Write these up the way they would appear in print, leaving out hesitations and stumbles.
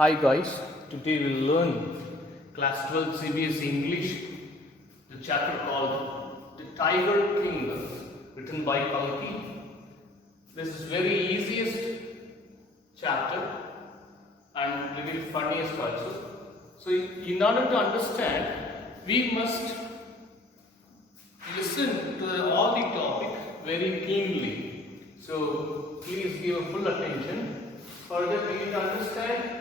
Hi guys, today we'll learn class 12 CBSE English, the chapter called The Tiger King, written by Kalki. This is very easiest chapter and little funniest also. So in order to understand, we must listen to all the topic very keenly. So please give a full attention. Further, we need to understand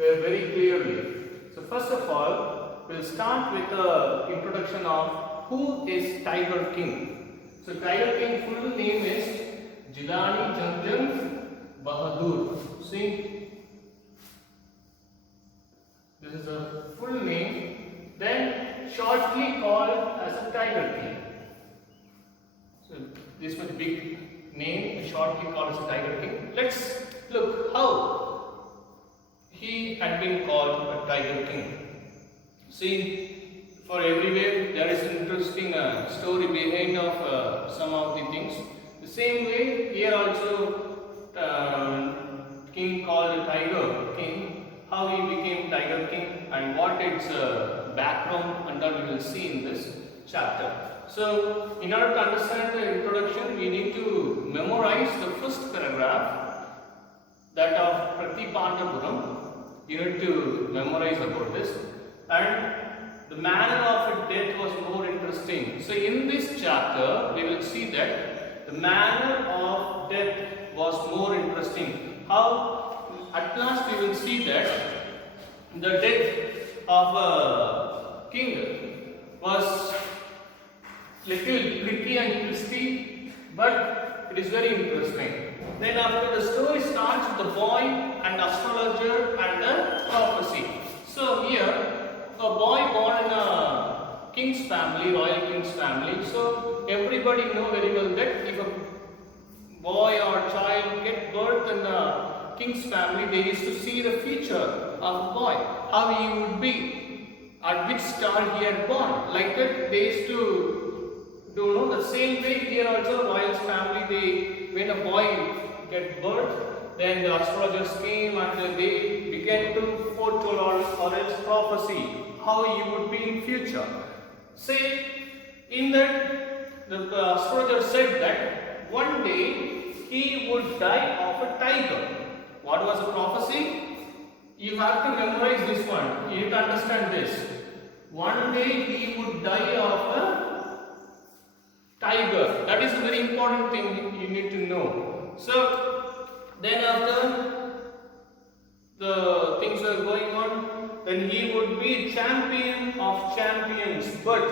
very clearly. So first of all, we'll start with the introduction of who is Tiger King. So Tiger King full name is Jilani Jangjang Bahadur. See, this is a full name, then shortly called as a Tiger King. So this was big name, shortly called as a Tiger King. Let's look how he had been called a Tiger King. See, for everywhere there is an interesting story behind of some of the things. The same way here also king called Tiger King, how he became Tiger King and what its background and all we will see in this chapter. So in order to understand the introduction, we need to memorize the first paragraph, that of Pratipandapuram. You need to memorize about this, and the manner of death was more interesting. So in this chapter we will see that the manner of death was more interesting. How at last we will see that the death of a king was little tricky and twisty, but it is very interesting. Then after the story starts with the boy and astrologer and the prophecy. So here a boy born in a king's family, royal king's family. So everybody know very well that if a boy or child get birth in a king's family, they used to see the future of the boy, how he would be, at which star he had born. Like that they used to do the same way here also royal's family, when a boy get birth, then the astrologers came and they began to foretold or else prophecy how he would be in future. Say in that the astrologer said that one day he would die of a tiger. What was the prophecy? You have to memorize this one. You need to understand this. One day he would die of a tiger. That is a very important thing you need to know. So then after the things were going on, then he would be champion of champions. But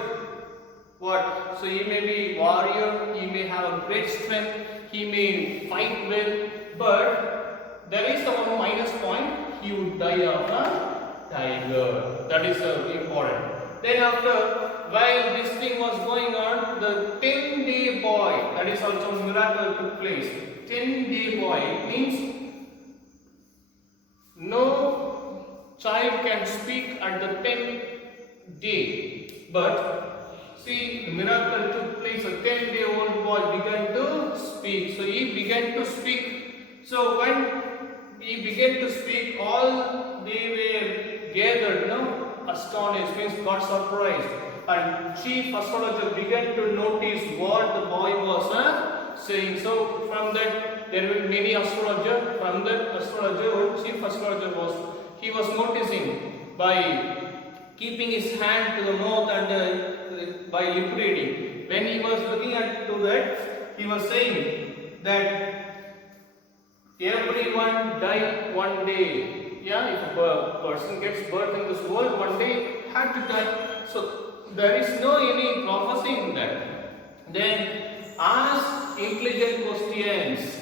what? So he may be warrior, he may have a great strength, he may fight well, but there is one minus point, he would die of a tiger. That is important. Then after, while this thing was going on, the 10-day boy, that is also a miracle took place. 10-day boy means no child can speak at the 10th day. But see, the miracle took place. A 10-day-old boy began to speak. So he began to speak. So when he began to speak, all they were gathered, astonished, means got surprised. And chief astrologer began to notice what the boy was saying. So from that there were many astrologers. From that astrologer, chief astrologer was noticing by keeping his hand to the mouth and by lip reading. When he was looking at to that, he was saying that everyone die one day. Yeah, if a person gets birth in this world, one day had to die. So there is no any prophecy in that. Then ask intelligent questions.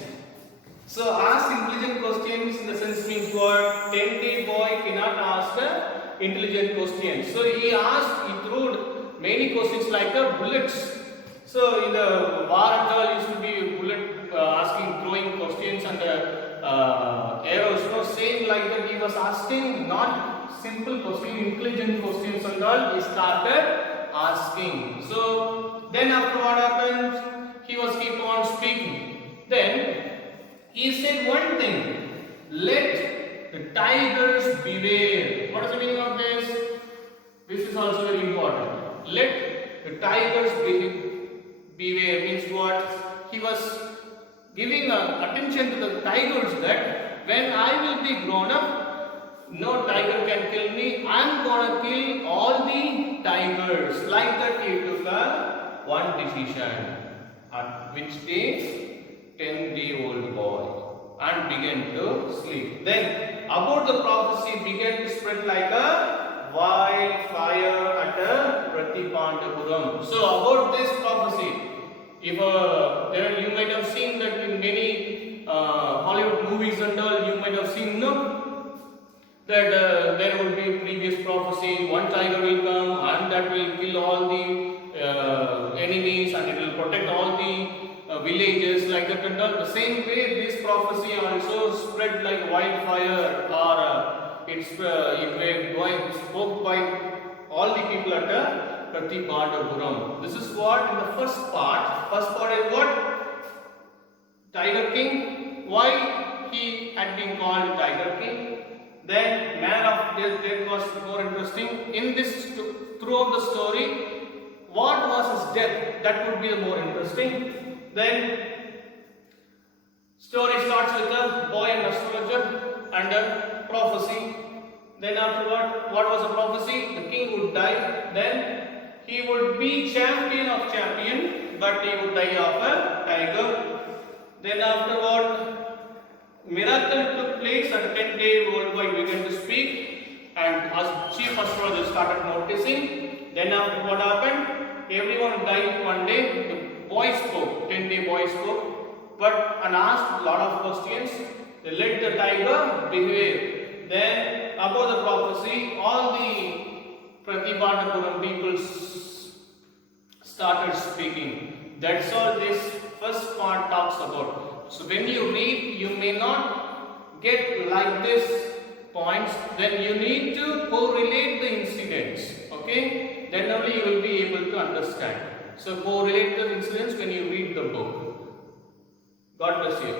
So ask intelligent questions in the sense means what? 10-day boy cannot ask intelligent questions. So he threw many questions like bullets. So in the war and all used to be bullet throwing questions and arrows. Same like that he was asking not simple questions, intelligent questions and all. He started asking. So then after what happened? He was keep on speaking. Then he said one thing, let the tigers beware. What is the meaning of this? This is also very important. Let the tigers beware means what? He was giving attention to the tigers that when I will be grown up, no tiger can kill me. I am gonna kill all the tigers. Like that he took one decision. At which day? 10-day-old boy. And began to sleep. Then about the prophecy began to spread like a wildfire at Pratipandapuram. So about this prophecy, if there you might have seen that in many Hollywood movies and all, you might have seen that there would be previous prophecy, one tiger will come and that will kill all the enemies and it will protect all the villages like that and all. The same way this prophecy also spread like wildfire, or it were spoke by all the people at Pratipandapuram. This is what in the first part. First part is what? Tiger King. Why he had been called Tiger King? Then man of death was more interesting. In this throughout the story, what was his death? That would be the more interesting. Then story starts with a boy and astrologer and a prophecy. Then afterward, what was the prophecy? The king would die. Then he would be champion of champion, but he would die of a tiger. Then afterward, miracle took place and 10-day-old boy began to speak, and as chief astrologer started noticing. Then after what happened? Everyone died one day. The boy spoke, 10-day boy spoke, but and asked a lot of questions. They let the tiger behave. Then about the prophecy, all the Pratipandapuram people started speaking. That's all this first part talks about. So when you read, you may not get like this points, then you need to correlate the incidents. Okay? Then only you will be able to understand. So correlate the incidents when you read the book. God bless you.